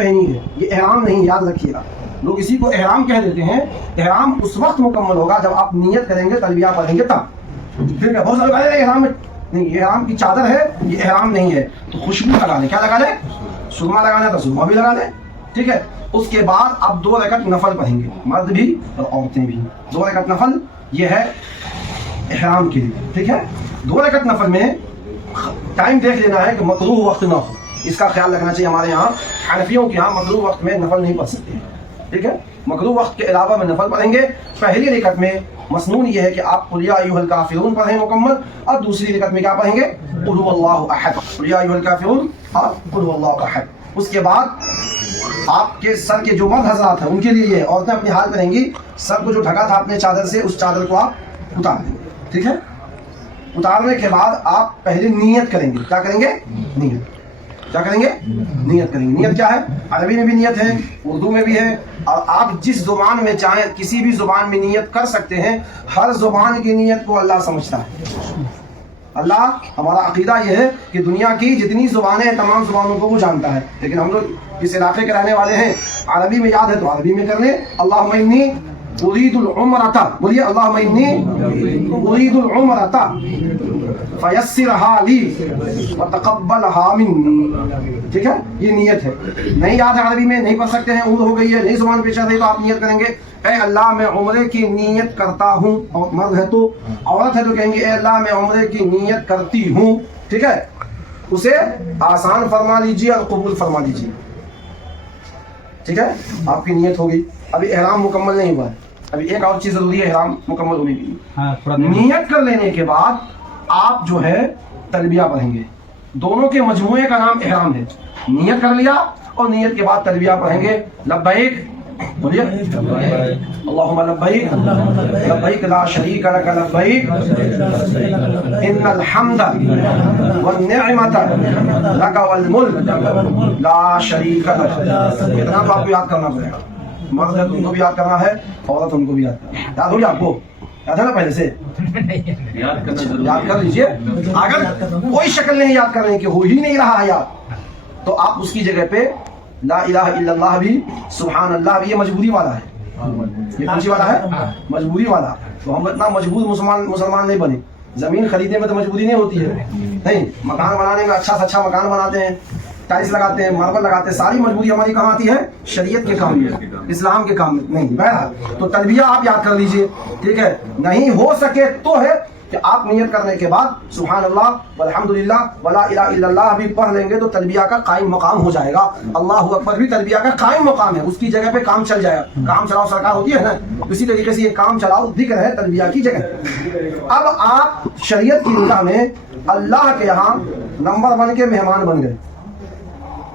پہنی ہے، یہ احرام نہیں، یاد رکھیے گا. لوگ اسی کو احرام کہہ دیتے ہیں. احرام اس وقت مکمل ہوگا جب آپ نیت کریں گے، تلبیہ پڑھیں گے تب. ٹھیک ہے. بہت سارے لوگ احرام نہیں، یہ احرام کی چادر ہے، یہ احرام نہیں ہے. تو خوشبو لگا لیں. کیا لگا لیں؟ سرما لگانا ہے تو سرما بھی لگا لیں. ٹھیک ہے. اس کے بعد آپ 2 رکعت نفل پڑھیں گے، مرد بھی اور عورتیں بھی. 2 رکعت نفل یہ ہے احرام کے لیے. ٹھیک ہے. 2 رکعت نفل میں ٹائم دیکھ لینا ہے کہ مکروہ وقت نہ ہو. اس کا خیال رکھنا چاہیے. ہمارے یہاں حنفیوں کے یہاں مکروہ وقت میں نفل نہیں پڑھ سکتے. ٹھیک ہے. مکروہ وقت کے علاوہ میں نفل پڑھیں گے. پہلی رکعت میں مسنون یہ ہے کہ آپ قل یا ایھا الکافرون پڑھیں مکمل، اور دوسری رکعت میں کیا پڑھیں گے؟ قل هو اللہ احد. قل یا ایھا الکافرون اور قل هو اللہ احد. اس کے بعد آپ کے سر کے جو مرد حضرات ہیں ان کے لیے یہ ہے، عورتیں اپنی حال کریں گی. سر کو جو ڈھکا تھا اپنے چادر سے، اس چادر کو آپ اتار دیں گے. ٹھیک ہے. اتارنے کے بعد آپ پہلے نیت کریں گے. کیا کریں گے؟ نیت. کیا کریں گے؟ نیت کریں گے. نیت کیا ہے؟ عربی میں بھی نیت ہے، اردو میں بھی ہے، اور آپ جس زبان میں چاہیں کسی بھی زبان میں نیت کر سکتے ہیں. ہر زبان کی نیت کو اللہ سمجھتا ہے. اللہ، ہمارا عقیدہ یہ ہے کہ دنیا کی جتنی زبانیں ہیں تمام زبانوں کو وہ جانتا ہے، لیکن ہم لوگ اس علاقے کے رہنے والے ہیں. عربی میں یاد ہے تو عربی میں کر لیں. اللہم انی ارید العمرۃ، بولیے اللہم انی ارید العمرۃ فیسرھا لی وتقبلھا منی. ٹھیک ہے. یہ نیت ہے. نہیں یاد ہے عربی میں، نہیں پڑھ سکتے ہیں، عمر ہو گئی ہے، نئی زبان پیش آ رہی تو آپ نیت کریں گے اے اللہ میں عمرے کی نیت کرتا ہوں. اور مرد ہے تو، عورت ہے تو کہیں گے اے اللہ میں عمرے کی نیت کرتی ہوں. ٹھیک ہے. اسے آسان فرما لیجیے اور قبول فرما لیجیے. ٹھیک ہے. آپ کی نیت ہوگی. ابھی احرام مکمل نہیں ہوا ہے. ابھی ایک اور چیز ضروری ہے احرام مکمل ہونے کے لیے. نیت کر لینے کے بعد آپ جو ہے تلبیہ پڑھیں گے. دونوں کے مجموعے کا نام احرام ہے. نیت کر لیا اور نیت کے بعد تلبیہ پڑھیں گے. لبیک، بولیے اللہم لبیک لبیک لا شریک لک لبیک ان الحمد والنعمت لک والملک لا شریک لک. اتنا تو آپ کو یاد کرنا پڑے گا. مرد ہے تو ان کو بھی یاد کرنا ہے، عورت ان کو بھی یاد کرنا ہے. یاد ہو گیا آپ کو؟ یاد ہے نا پہلے سے؟ یاد کر لیجئے. اگر کوئی شکل نہیں یاد کرنے کی، ہو ہی نہیں رہا ہے یاد، تو آپ اس کی جگہ پہ لا الہ الا اللہ بھی، سبحان اللہ بھی. یہ مجبوری والا ہے. یہ کون سی والا ہے؟ مجبوری والا. تو ہم اتنا مجبور مسلمان نہیں بنے. زمین خریدنے میں تو مجبوری نہیں ہوتی ہے. نہیں، مکان بنانے میں اچھا سے اچھا مکان بناتے ہیں، ٹائلس لگاتے ہیں، ماربل لگاتے ہیں. ساری مجبوری ہماری کہاں آتی ہے؟ شریعت کے کام میں، اسلام کے کام میں نہیں. بہرحال تو تلبیہ آپ یاد کر لیجئے. ٹھیک ہے. نہیں ہو سکے تو ہے کہ آپ نیت کرنے کے بعد سبحان اللہ والحمدللہ ولا الہ الا اللہ بھی پڑھ لیں گے تو تلبیہ کا قائم مقام ہو جائے گا. اللہ اکبر بھی تلبیہ کا قائم مقام ہے. اس کی جگہ پہ کام چل جائے گا. کام چلاؤ سرکار ہوتی ہے نا، اسی طریقے سے یہ کام چلاؤ ذکر ہے تلبیہ کی جگہ. اب آپ شریعت کی نگاہ میں اللہ کے یہاں نمبر 1 کے مہمان بن گئے.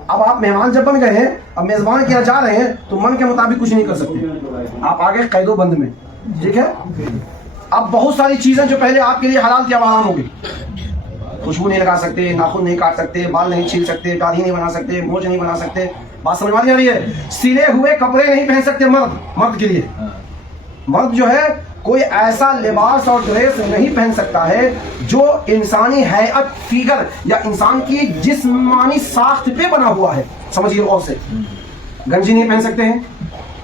اب آپ مہمان جب بن گئے ہیں، اب میزبان کے یہاں جا رہے ہیں تو من کے مطابق کچھ نہیں کر سکتے. آپ آگے قید و بند میں. ٹھیک ہے. اب بہت ساری چیزیں جو پہلے آپ کے لیے حلال تھی اب حرام ہو گئی. خوشبو نہیں لگا سکتے، ناخن نہیں کاٹ سکتے، بال نہیں چھیل سکتے، داڑھی نہیں بنا سکتے، مونچھ نہیں بنا سکتے. بات سمجھ میں آ رہی ہے؟ سلے ہوئے کپڑے نہیں پہن سکتے مرد کے لیے. مرد جو ہے کوئی ایسا لباس اور ڈریس نہیں پہن سکتا ہے جو انسانی ہیئت، فیگر یا انسان کی جسمانی ساخت پہ بنا ہوا ہے. سمجھیے غور سے. گنجی نہیں پہن سکتے ہیں،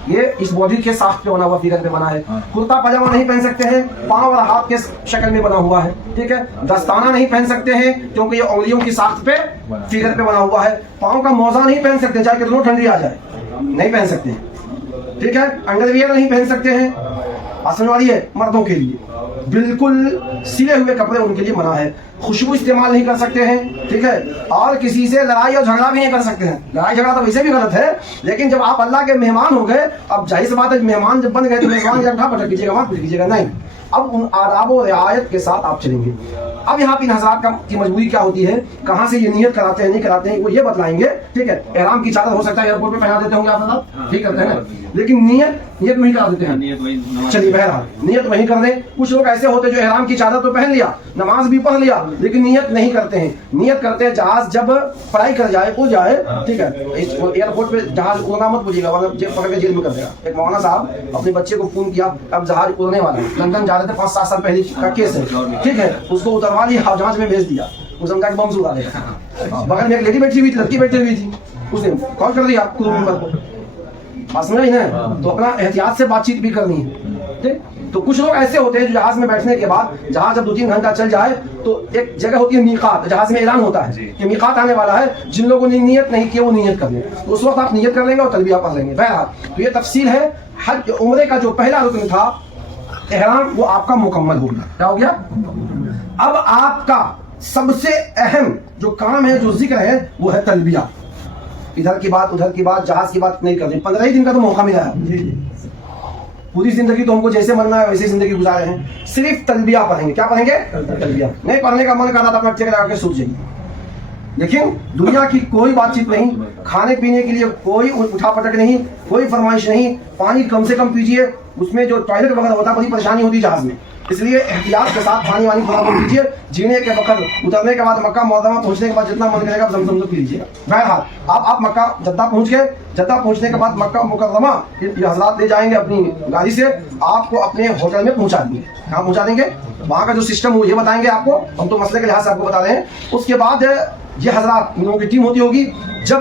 یہ اس باڈی کے ساخت پہ بنا ہوا، فیگر پہ بنا ہے. کرتا پاجامہ نہیں پہن سکتے ہیں، پاؤں اور ہاتھ کے شکل میں بنا ہوا ہے. ٹھیک ہے. دستانہ نہیں پہن سکتے ہیں کیونکہ یہ انگلیوں کی ساخت پہ، فیگر پہ بنا ہوا ہے. پاؤں کا موزہ نہیں پہن سکتے چاہے کتنی ٹھنڈی آ جائے، نہیں پہن سکتے ہیں. ٹھیک ہے. انڈر ویئر نہیں پہن سکتے ہیں. آسن والی ہے مردوں کے لیے. بالکل سلے ہوئے کپڑے ان کے لیے منع ہے. خوشبو استعمال نہیں کر سکتے ہیں. ٹھیک ہے. اور کسی سے لڑائی اور جھگڑا بھی نہیں کر سکتے ہیں. لڑائی جھگڑا تو ویسے بھی غلط ہے، لیکن جب آپ اللہ کے مہمان ہو گئے، اب ظاہر سی بات ہے مہمان جب بن گئے تو مہمان جب پٹک کیجیے گا، مت کیجیے گا. نہیں، اب ان آداب و رعایت کے ساتھ آپ چلیں گے. اب یہاں پہ ان حضرات کی مجبوری کیا ہوتی ہے، کہاں سے یہ نیت کراتے ہیں نہیں کراتے ہیں، وہ یہ بتلائیں گے. ٹھیک ہے. احرام کی چادر ہو سکتا ہے ایئرپورٹ پہ پہنا دیتے ہوں گے آپ حضرات، ٹھیک کرتے ہیں نا، لیکن نیت وہی کرا دیتے ہیں. چلیے بہرحال نیت وہی کر دیں. کچھ لوگ ایسے ہوتے جو احرام کی چادر تو پہن لیا، نماز بھی پڑھ لیا، لیکن نیت نہیں کرتے ہیں. نیت کرتے ہیں جہاز جب فرائی کر جائے، اڑ جائے. ٹھیک ہے. ایئرپورٹ پہ جہاز اڑنا مت بولیے گا ورنہ پکڑ کے جیل میں کر دے گا. ایک مولانا صاحب اپنے بچے کو فون کیا، اب جہاز اڑنے والا ہے، لندن جا رہے تھے، 5-7 سال پہلے کا کیس ہے. ٹھیک ہے. اس کو اتروا لیا، جہاز میں بھیج دیا. وہ سمجھا کہ بم ضرور آ گیا. بغل میں ایک لیڈی بیٹھی ہوئی تھی، لڑکی بیٹھی ہوئی تھی. اس نے کال کر دیا کروز نمبر کو، بات سمجھ رہی نا؟ تو اپنا احتیاط سے بات چیت بھی کرنی ہے. تو کچھ لوگ ایسے ہوتے ہیں جو جہاز میں بیٹھنے کے بعد جہاز جب 2-3 گھنٹہ چل جائے تو ایک جگہ ہوتی ہے میقات، جہاز میں اعلان ہوتا ہے کہ میقات آنے والا ہے، جن لوگوں نے نیت نہیں کی وہ نیت کر لیں، تو اس وقت آپ نیت کر لیں گے اور تلبیہ پڑھ لیں گے. بہرحال تو یہ تفصیل ہے. حج عمرے کا جو پہلا رکن تھا احرام وہ آپ کا مکمل ہو گیا. کیا ہو گیا؟ اب آپ کا سب سے اہم جو کام ہے، جو ذکر ہے، وہ ہے تلبیہ. ادھر کی بات ادھر کی بات جہاز کی بات نہیں کرنی. 15 ہی دن کا تو موقع ملا ہے، پوری زندگی تو ہم کو جیسے مرنا ہے ویسے زندگی گزارے ہیں. صرف تلبیہ پڑھیں گے. کیا پڑھیں گے؟ تلبیہ. نہیں پڑھنے کا من کرتا تو اپنا چیک لگا کے سوچ جائیے. لیکن دنیا کی کوئی بات چیت نہیں، کھانے پینے کے لیے کوئی اٹھا پٹک نہیں، کوئی فرمائش نہیں. پانی کم سے کم پیجیے، اس میں جو ٹوائلٹ وغیرہ ہوتا ہے بڑی پریشانی ہوتی ہے جہاز میں، اس لیے احتیاط کے ساتھ پانی وانی تھوڑا بہت پیجیے. جینے کے وقت اترنے کے بعد مکہ معظمہ پہنچنے کے بعد جتنا من کرے گا زمزم تو پی لیجیے گا. بہرحال آپ مکہ جدہ پہنچ گئے. جدہ پہنچنے کے بعد مکہ مکرمہ یہ حضرات لے جائیں گے اپنی گاڑی سے، آپ کو اپنے ہوٹل میں پہنچا دیں گے. کہاں پہنچا دیں گے؟ وہاں کا جو سسٹم وہ یہ بتائیں گے آپ کو، ہم تو مسئلے کے لحاظ سے آپ کو بتا رہے ہیں. اس کے بعد یہ حضرات ان لوگوں کی ٹیم ہوتی ہوگی، جب